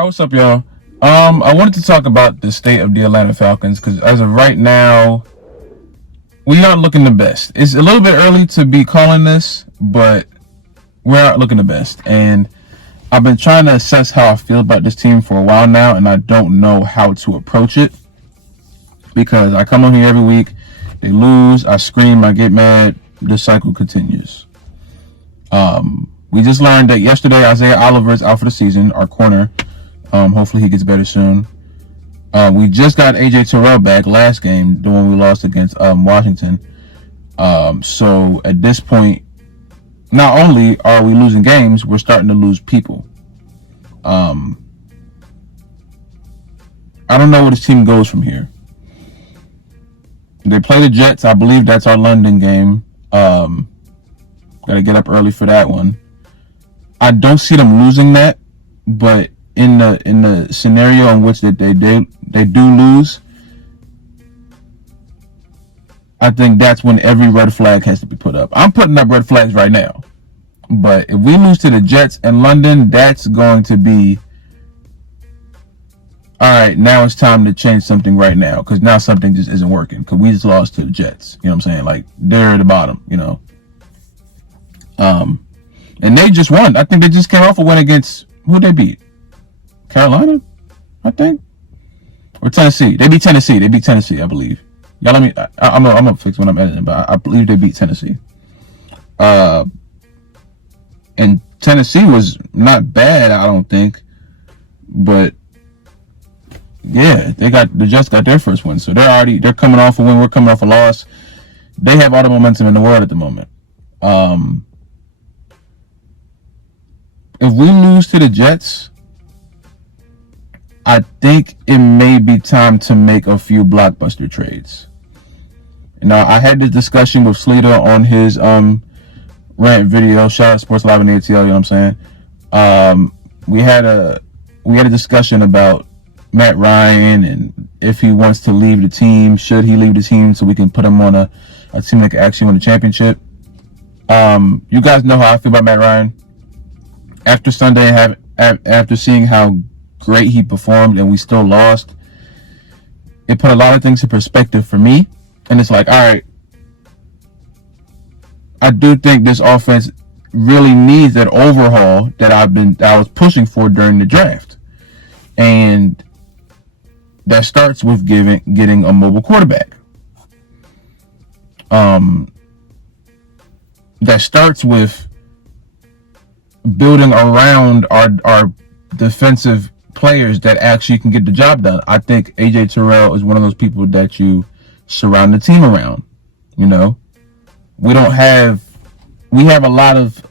All right, what's up, y'all? I wanted to talk about the state of the Atlanta Falcons because as of right now, we aren't looking the best. It's a little bit early to be calling this, but we aren't looking the best. And I've been trying to assess how I feel about this team for a while now, and I don't know how to approach it because I come on here every week, they lose, I scream, I get mad, the cycle continues. We just learned that yesterday Isaiah Oliver is out for the season, our corner. Hopefully he gets better soon. We just got AJ Terrell back last game, the one we lost against Washington. So at this point, not only are we losing games, we're starting to lose people. I don't know where this team goes from here. They play the Jets. I believe that's our London game. Got to get up early for that one. I don't see them losing that, but in the scenario in which they do lose, I think that's when every red flag has to be put up. I'm putting up red flags right now, but if we lose to the Jets in London, that's going to be all right. Now it's time to change something right now because now something just isn't working because we just lost to the Jets. You know what I'm saying? Like they're at the bottom. You know. And they just won. I think they just came off a win against who they beat. Carolina, I think, or Tennessee. They beat Tennessee. I believe. Y'all let me. I'm gonna fix when I'm editing, but I believe they beat Tennessee. And Tennessee was not bad, I don't think, but yeah, the Jets got their first win, so they're coming off a win. We're coming off a loss. They have all the momentum in the world at the moment. If we lose to the Jets, I think it may be time to make a few blockbuster trades. Now, I had this discussion with Slater on his rant video. Shout out Sports Live and ATL, you know what I'm saying? We had a discussion about Matt Ryan and if he wants to leave the team, should he leave the team so we can put him on a team that can actually win the championship. You guys know how I feel about Matt Ryan. After Sunday, after seeing how great he performed and we still lost, it put a lot of things in perspective for me. And it's like, all right, I do think this offense really needs that overhaul that I was pushing for during the draft. And that starts with getting a mobile quarterback. That starts with building around our defensive players that actually can get the job done. I think AJ Terrell is one of those people that you surround the team around. You know, we have a lot of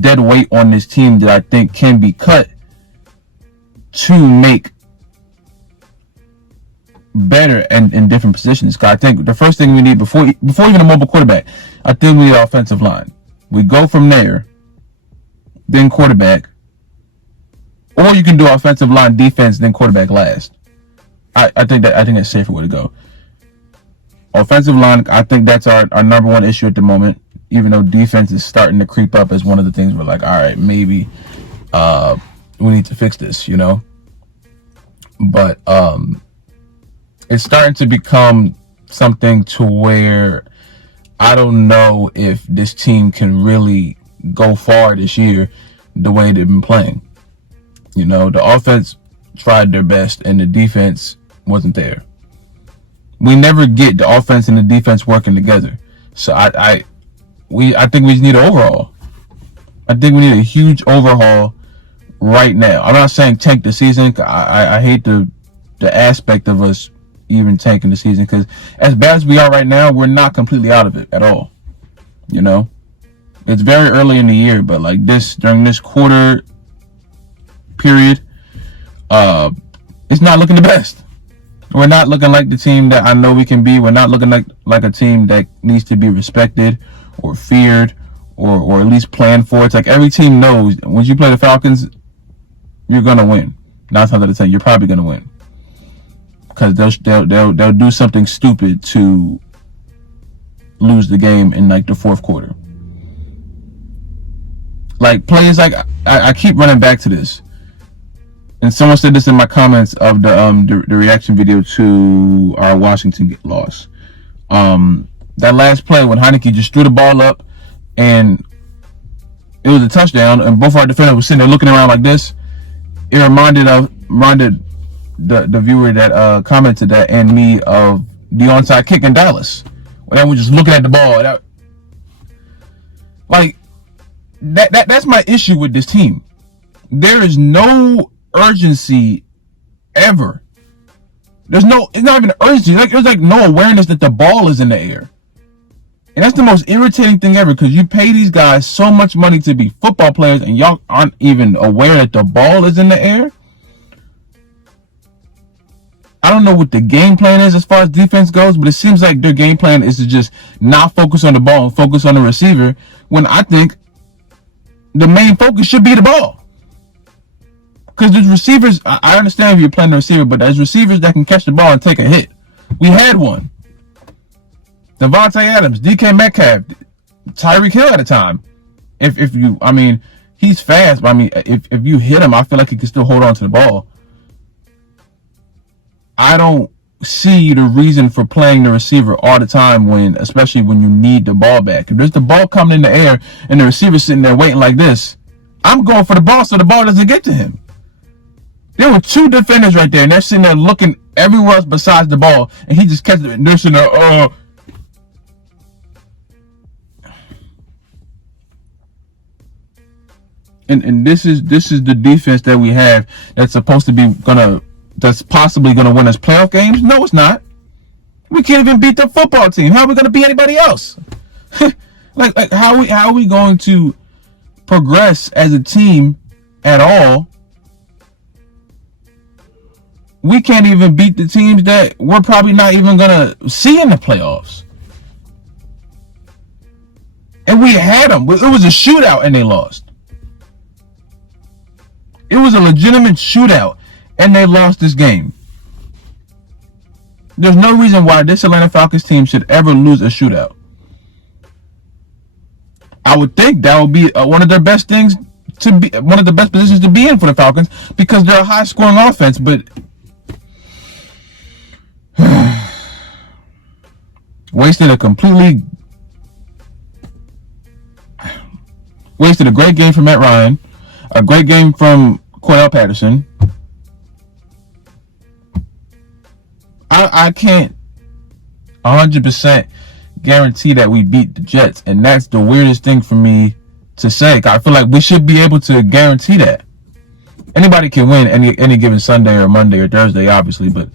dead weight on this team that I think can be cut to make better and in different positions. Cause I think the first thing we need before even a mobile quarterback, I think we need an offensive line. We go from there, then quarterback, or you can do offensive line, defense, then quarterback last. I think that's a safer way to go. Offensive line, I think that's our number one issue at the moment. Even though defense is starting to creep up as one of the things we're like, all right, maybe we need to fix this, you know. But it's starting to become something to where I don't know if this team can really go far this year the way they've been playing. You know, the offense tried their best and the defense wasn't there. We never get the offense and the defense working together. So I think we need an overhaul. I think we need a huge overhaul right now. I'm not saying tank the season. I hate the aspect of us even tanking the season because as bad as we are right now, we're not completely out of it at all. You know, it's very early in the year, but like during this quarter period, it's not looking the best. We're not looking like the team that I know we can be. We're not looking like a team that needs to be respected or feared or at least planned for. It's like every team knows once you play the Falcons, you're gonna win. 9 times out of 10, you're probably gonna win because they'll do something stupid to lose the game in like the fourth quarter. Like players like I keep running back to this. And someone said this in my comments of the reaction video to our Washington loss. That last play when Heineke just threw the ball up and it was a touchdown, and both our defenders were sitting there looking around like this. It reminded the viewer that commented that and me of the onside kick in Dallas, when they were just looking at the ball. That's my issue with this team. There is no urgency ever. It's not even urgency. There's like no awareness that the ball is in the air. And that's the most irritating thing ever, because you pay these guys so much money to be football players and y'all aren't even aware that the ball is in the air. I don't know what the game plan is as far as defense goes, but it seems like their game plan is to just not focus on the ball and focus on the receiver, when I think the main focus should be the ball. Because there's receivers, I understand if you're playing the receiver, but there's receivers that can catch the ball and take a hit. We had one. Devontae Adams, DK Metcalf, Tyreek Hill at a time. He's fast, but if you hit him, I feel like he can still hold on to the ball. I don't see the reason for playing the receiver all the time, especially when you need the ball back. If there's the ball coming in the air and the receiver's sitting there waiting like this, I'm going for the ball so the ball doesn't get to him. There were two defenders right there, and they're sitting there looking everywhere else besides the ball, and he just catches it, and they're sitting there, And this is the defense that we have that's possibly gonna win us playoff games. No, it's not. We can't even beat the football team. How are we gonna beat anybody else? like how are we going to progress as a team at all? We can't even beat the teams that we're probably not even gonna see in the playoffs. And we had them. It was a shootout and they lost. It was a legitimate shootout, and they lost this game. There's no reason why this Atlanta Falcons team should ever lose a shootout. I would think that would be one of their best things to be, one of the best positions to be in for the Falcons, because they're a high-scoring offense. But wasted a great game from Matt Ryan. A great game from Cordell Patterson. I can't 100% guarantee that we beat the Jets, and that's the weirdest thing for me to say. I feel like we should be able to guarantee that. Anybody can win any given Sunday or Monday or Thursday, obviously, but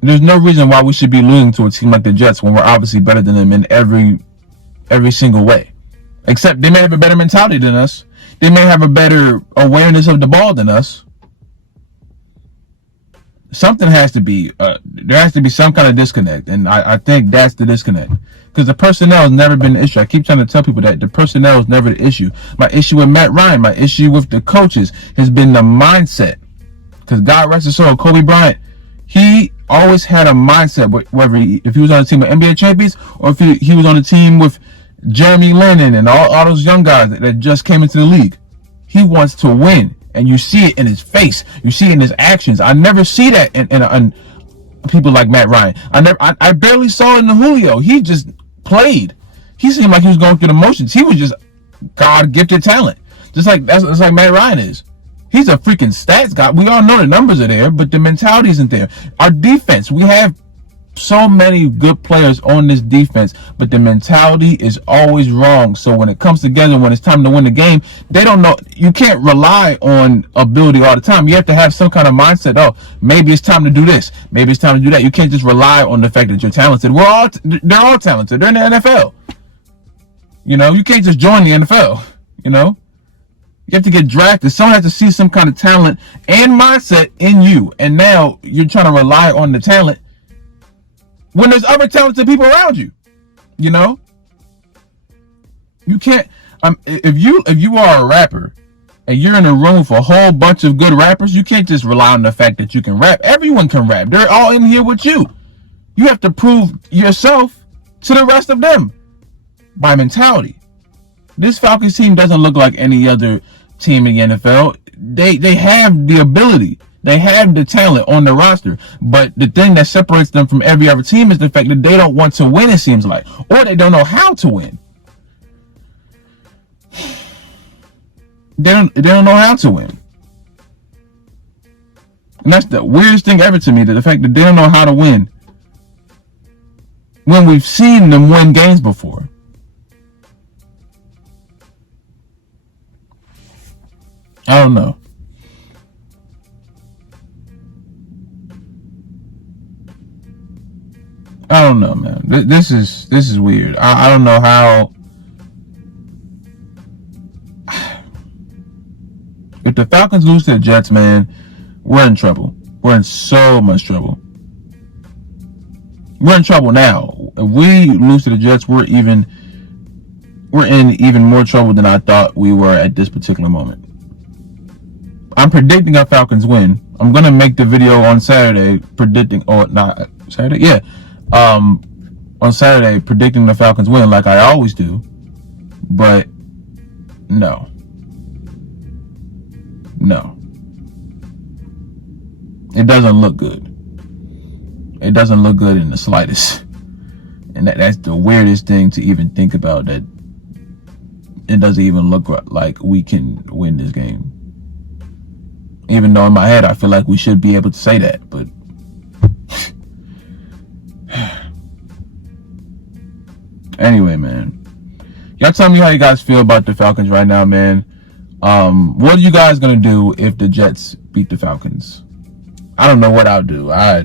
there's no reason why we should be losing to a team like the Jets when we're obviously better than them in every single way. Except they may have a better mentality than us. They may have a better awareness of the ball than us. Something has to be, there has to be some kind of disconnect. And I think that's the disconnect. Because the personnel has never been the issue. I keep trying to tell people that the personnel is never the issue. My issue with Matt Ryan, my issue with the coaches has been the mindset. Because God rest his soul, Kobe Bryant, he always had a mindset, whether if he was on a team with NBA champions or if he was on a team with Jeremy Lin and all those young guys that just came into the league. He wants to win, and you see it in his face. You see it in his actions. I never see that in people like Matt Ryan. I barely saw it in Julio. He just played. He seemed like he was going through the motions. He was just God-gifted talent, just like Matt Ryan is. He's a freaking stats guy. We all know the numbers are there, but the mentality isn't there. Our defense, we have so many good players on this defense, but the mentality is always wrong. So when it comes together, when it's time to win the game, they don't know. You can't rely on ability all the time. You have to have some kind of mindset. Oh, maybe it's time to do this. Maybe it's time to do that. You can't just rely on the fact that you're talented. They're all talented. They're in the NFL. You can't just join the NFL. You have to get drafted. Someone has to see some kind of talent and mindset in you. And now you're trying to rely on the talent when there's other talented people around you. You can't. If you are a rapper and you're in a room with a whole bunch of good rappers, you can't just rely on the fact that you can rap. Everyone can rap. They're all in here with you. You have to prove yourself to the rest of them by mentality. This Falcons team doesn't look like any other team in the NFL. They have the ability. They have the talent on the roster. But the thing that separates them from every other team is the fact that they don't want to win, it seems like. Or they don't know how to win. They don't know how to win. And that's the weirdest thing ever to me, that the fact that they don't know how to win when we've seen them win games before. I don't know. I don't know, man. This is weird. I don't know how. If the Falcons lose to the Jets, man, we're in trouble. We're in so much trouble. We're in trouble now. If we lose to the Jets, we're in even more trouble than I thought we were at this particular moment. I'm predicting a Falcons win. I'm gonna make the video on Saturday predicting, or not Saturday, yeah. On Saturday predicting the Falcons win like I always do. But no. It doesn't look good. It doesn't look good in the slightest. And that's the weirdest thing to even think about, that it doesn't even look like we can win this game. Even though in my head I feel like we should be able to say that, but anyway, man. Y'all tell me how you guys feel about the Falcons right now, man. What are you guys gonna do if the Jets beat the Falcons? I don't know what I'll do. I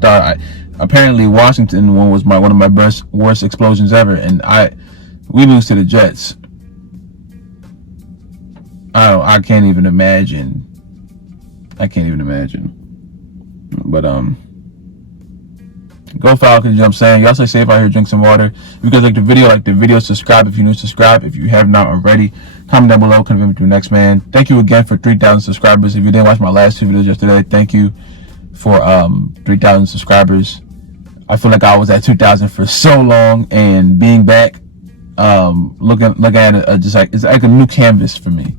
thought apparently Washington one was one of my worst explosions ever, and we lose to the Jets. I can't even imagine. But go Falcons, you know what I'm saying? Y'all stay safe out here, drink some water. If you guys like the video, subscribe if you're new, subscribe if you have not already. Comment down below, confirm to next, man. Thank you again for 3,000 subscribers. If you didn't watch my last 2 videos yesterday, thank you for 3,000 subscribers. I feel like I was at 2,000 for so long, and being back, looking at it, just like it's like a new canvas for me.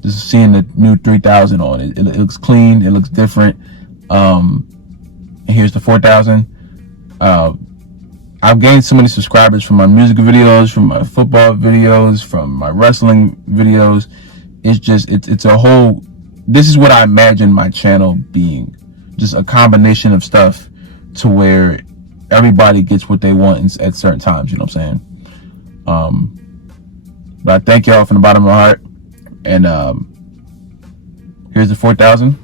Just seeing the new 3,000 on it. It looks clean. It looks different. And here's the 4,000. I've gained so many subscribers from my music videos, from my football videos, from my wrestling videos. It's a whole, this is what I imagine my channel being. Just a combination of stuff to where everybody gets what they want at certain times, you know what I'm saying? But I thank y'all from the bottom of my heart. And here's the 4,000.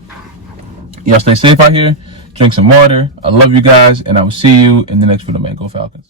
Y'all stay safe out here. Drink some water. I love you guys, and I will see you in the next video, man. Go Falcons.